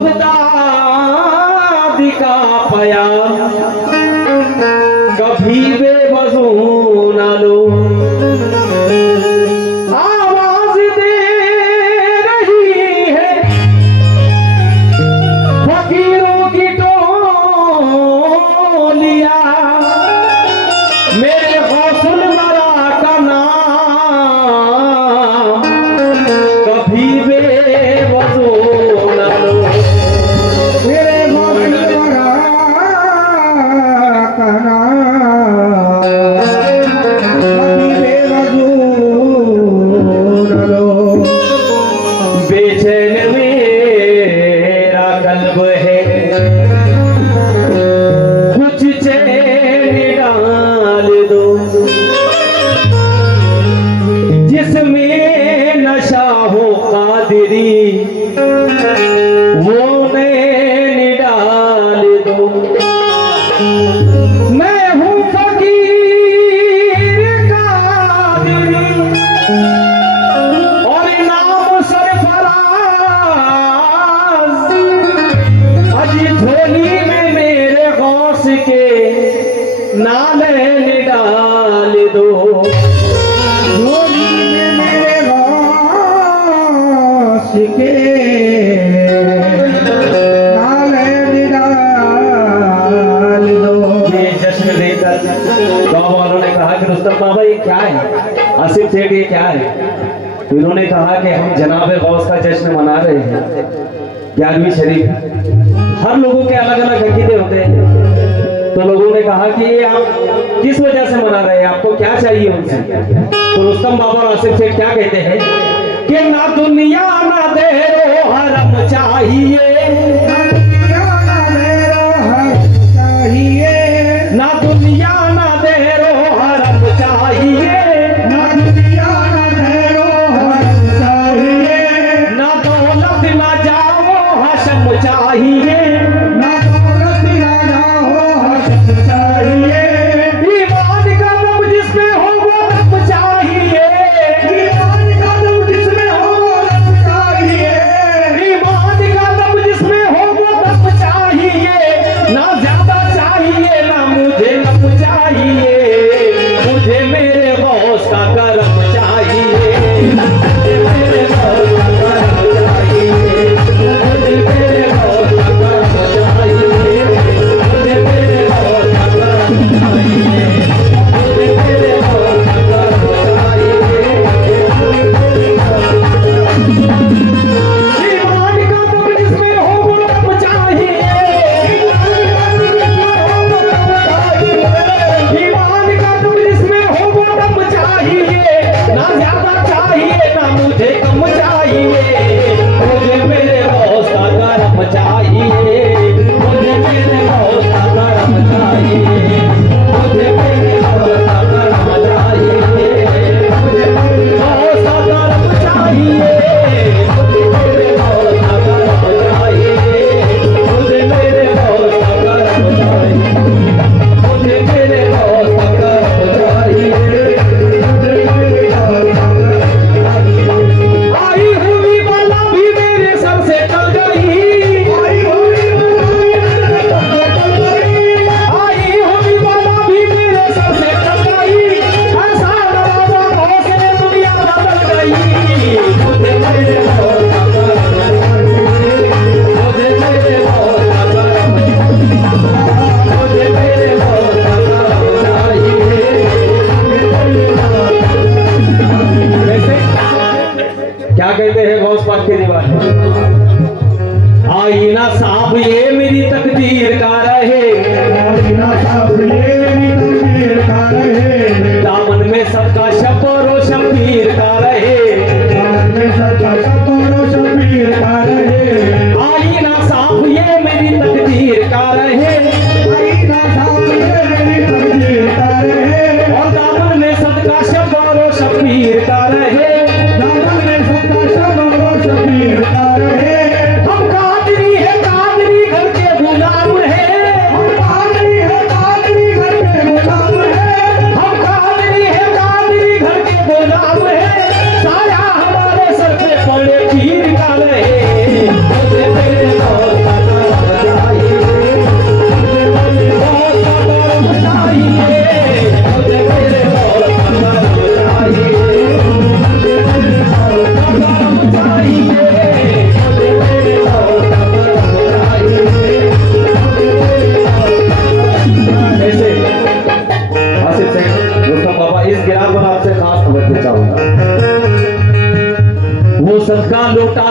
खुदादी का पया कभी बेवजू न लो, आवाज दे रही है फकीरों की टोलियां, मेरे गौसुल वरा का नाम कभी बेवजू न लो, मेरे गौसुल वरा का नाम कभी बेवजू न लो। बेचैन मेरा कल्ब है कुछ चैन डाल दो, जिसमें नशा हो कादरी वो नैन डाल दो। मैं हूँ फकीर कादरी और नाम सरफराज, अजी झोली में मेरे गौस के नालैन डाल दो, झोली में मेरे गौस के नालैन डाल दो। ये जश्न लेकर गाँव वालों ने कहा कि रुस्तम बाबा ये क्या है, आसिफ सेठ ये क्या है? तो इन्होंने कहा कि हम जनाबे गौस का जश्न मना रहे हैं 11वीं शरीफ। हर लोगों के अलग अलग अकीदे होते हैं, तो लोगों ने कहा कि ये आप किस वजह से मना रहे हैं, आपको क्या चाहिए उनसे? तो रुस्तम बाबा और आसिफ सेठ क्या कहते हैं कि ना दुनिया ना देरो हरम चाहिए, ना दुनिया ना देरो हरम चाहिए, ना दुनिया ना देरो हरम चाहिए, ना दुनिया ना देरो हरम चाहिए, ना दौलत ना जाओ हशम चाहिए, ना दौलत ना जाओ हशम चाहिए, ईमान का दम जिसमें हो वो दम चाहिए, ईमान का दम जिसमें हो वो दम चाहिए, ईमान का दम जिसमें हो वो दम चाहिए, ना ज्यादा चाहिए ना मुझे कम चाहिए, मुझे मेरे गौस का करम चाहिए, मुझे मेरे गौस का करम चाहिए, मुझे मेरे गौस का करम चाहिए, मुझे मेरे गौस का करम चाहिए, मुझे मेरे गौस का करम चाहिए। ईमान का दम जिसमें हो वो दम चाहिए, ईमान का दम जिसमें हो वो दम चाहिए, ना ज्यादा चाहिए ना मुझे कम चाहिए, मुझे मेरे गौस का करम चाहिए, मुझे मेरे गौस का करम चाहिए, मुझे मेरे गौस का करम चाहिए, मुझे मेरे गौस का करम चाहिए, मुझे मेरे गौस का करम चाहिए, मुझे मेरे गौस का करम चाहिए, मुझे मेरे गौस का करम चाहिए, मुझे मेरे गौस का करम चाहिए। आई हुई बाला भी मेरे सर से टल गई, आई हुई बाला भी मेरे सर से टल गई, ऐसा नवाजा गौस ने दुनिया बदल गई, मुझे मेरे गौस का करम चाहिए, मुझे मेरे गौस का करम चाहिए, मुझे मेरे गौस का करम चाहिए, मुझे मेरे गौस का करम चाहिए। कैसे? क्या कहते हैं गौस पाक के दीवाने? आईना साहब ये मेरी तकदीर का रहे, आईना साहब ये मेरी तकदीर का रहे, दामन में सबका शब्बोर और शबीर का रहे, दामन में सबका शब्बोर और शबीर का रहे, आईना साहब ये मेरी तकदीर का रहे, आईना साहब ये मेरी तकदीर का रहे, और दामन में सबका शब्बोर और शबीर का रहे, दामन में सबका शब्बोर और शबीर का रहे। हम कादरी है कादरी घर के गुलाम है, हम कादरी है कादरी घर के गुलाम है, हम कादरी है कादरी घर के गुलाम है, साया हमारे सर पे पड़े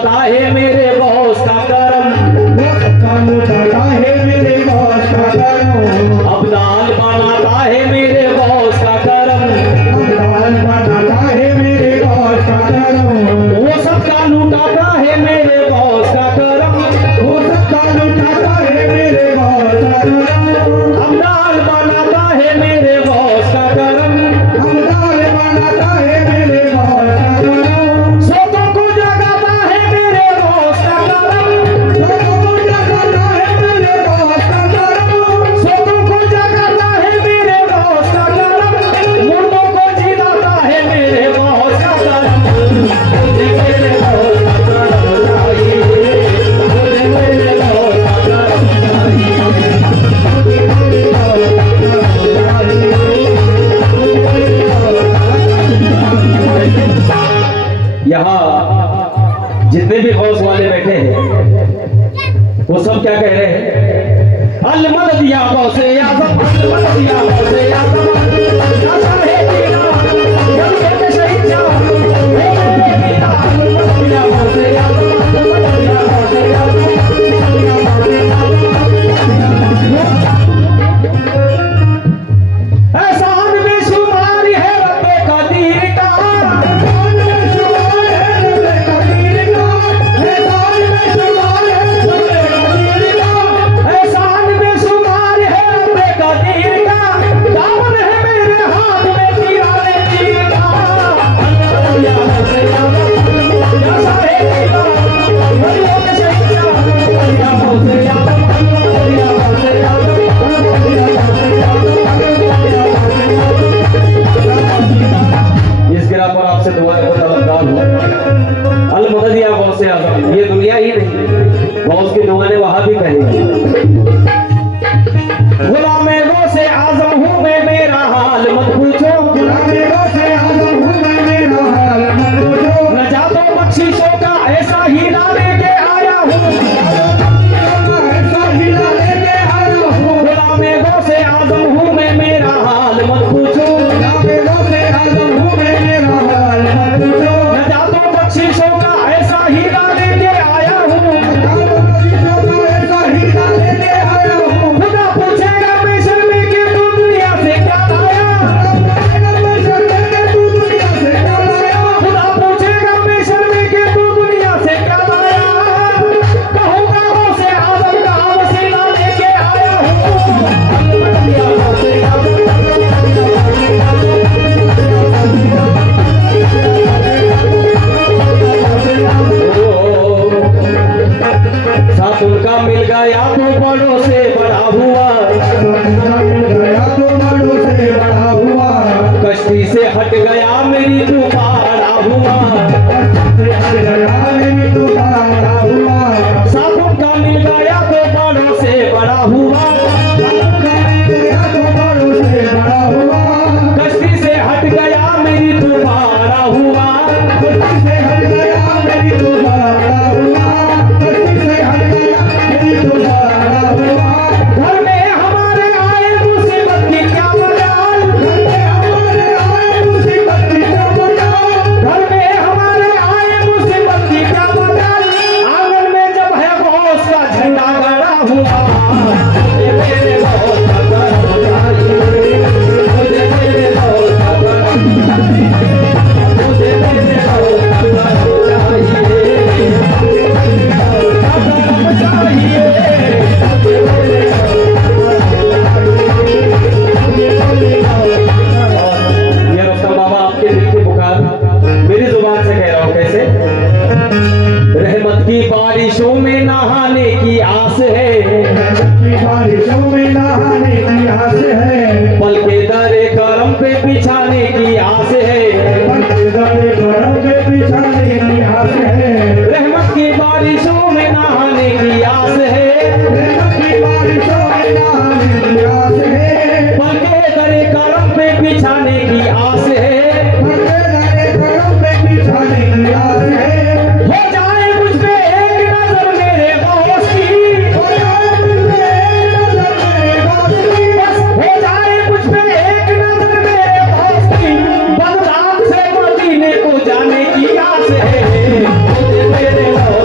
लुटाता है मेरे बॉस का करम, वो सबका लुटाता है मेरे बॉस का करम, अब्दाल बनाता है मेरे बॉस का करम, अब्दाल बनाता है मेरे बॉस का करम, वो सबका लुटाता है मेरे बॉस का करम, वो सबका लुटाता है मेरे बॉस का करम, अब्दाल बनाता है मेरे बॉस का करम, अब्दाल बनाता है मेरे बॉस का करम, सोतों को जगाता है मेरे बॉस का करम, सोतों को जगाता है मेरे बॉस का करम, सोतों को जगाता है मेरे बॉस का करम, मुर्दों को जिलाता है मेरे बॉस का करम, मुझे मेरे बॉस का करम चाहिए, मुझे मेरे बॉस का करम चाहिए, मुझे मेरे बॉस का करम चाहिए। यहाँ जितने भी बॉस वाले बैठे हैं वो सब क्या कह रहे हैं? अल मदद या गौसे आज़म, अल मदद या गौसे आज़म, या साहे दीना, जलवे के शहीद जाओ, हे मेरे दीना, अल मदद या गौसे आज़म, अल मदद या गौसे आज़म, एहसान बेशुमार है रब्बे कदीर का, एहसान बेशुमार है रब्बे कदीर का, एहसान बेशुमार है रब्बे कदीर का, एहसान बेशुमार है रब्बे कदीर का, दामन है मेरे हाथ में तिराने तीर का, या गौसे आज़म, या साहे दीना, जलवे के शहीद जाओ, या गौसे आज़म, या गौसे आज़म, इस गिरा पर आपसे दुआ को तलबदार हूँ। अल मदद या गौसे आज़म, ये दुनिया ही नहीं, गौस की दुआ ने वहां भी कही। गुलाम गौसे आज़म हूँ मैं, मेरा हाल मत पूछो, गुलामे गौसे आज़म हूँ मैं, मेरा हाल मत पूछो, नजातों बख्शिशों का ऐसा ही लेके आया हूँ, ऐसा हीरा लेके आया हूँ, गुलाम गौसे आज़म हूँ मैं, मेरा हाल मत पूछो, गुलामे गौसे आज़म हूँ मैं, मेरा हाल मत पूछो, नजातों बख्शिशों का ऐसा ही लेके आया हूँ, ऐसा हीरा लेके आया हूँ, खुदा पूछेगा बेशर में कि तू दुनिया से क्या लाया, तू दुनिया से क्या लाया, खुदा पूछेगा बेशर में कि तू दुनिया से क्या लाया, कहूँगा गौसे आज़म का वसीला लेके आया हूँ, या गौसे आज़म, साथ उनका मिल गया तो बड़ों से बड़ा हुआ, गया तो बड़ों से बड़ा हुआ, कश्ती से हट गया मेरी तुम्हारा हुआ, से हट गया मेरी तुम्हारा हुआ, साथ उनका मिल गया तो बड़ों से बड़ा हुआ, गया तो बड़ों से बड़ा हुआ, कश्ती से हट गया मेरी तुम्हारा हुआ, से हट गया मेरी तुम्हारा हुआ, से हट गया मेरी तुम्हारा हुआ, घर में हमारे आए मुसीबत की क्या मजाल, हमारे आए मुसीबत की क्या मजाल, घर में हमारे आए मुसीबत की क्या मजाल, आंगन में जब है गौस का झंडा गड़ा हुआ, मुझे मेरे गौस का करम चाहिए, मुझे मेरे गौस का करम चाहिए, मुझे मेरे गौस का करम चाहिए, मुझे मेरे गौस का करम चाहिए, मुझे मेरे ये रुस्तम बाबा आपके दिल की पुकार मेरी जुबान से कह रहा हूँ कैसे? रहमत की बारिशों में नहाने की आस है, की बारिशों में नहाने की आस है, पल के दरे करम पे बिछाने की आस है, पत्ते दरे घरों पे बिछाने की आस है, रहमत की बारिशों में नहाने की आस है, की बारिशों में नहाने की आस है, पल के दरे करम पे बिछाने की आस है, पत्ते दरे घरों पे बिछाने की आस है, हो जाए मुझ पे एक नजर मेरे गौस की, हो जाए मुझे एक नजर मेरे गौस की, बस हो जाए मुझ पे एक नजर मेरे गौस की, बगदाद से मदीने को जाने की आस है, मुझे मेरे गौस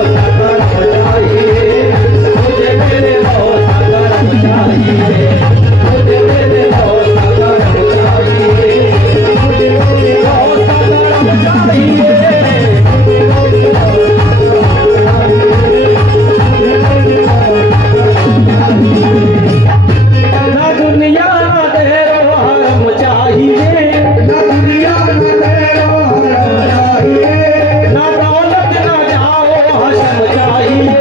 भाई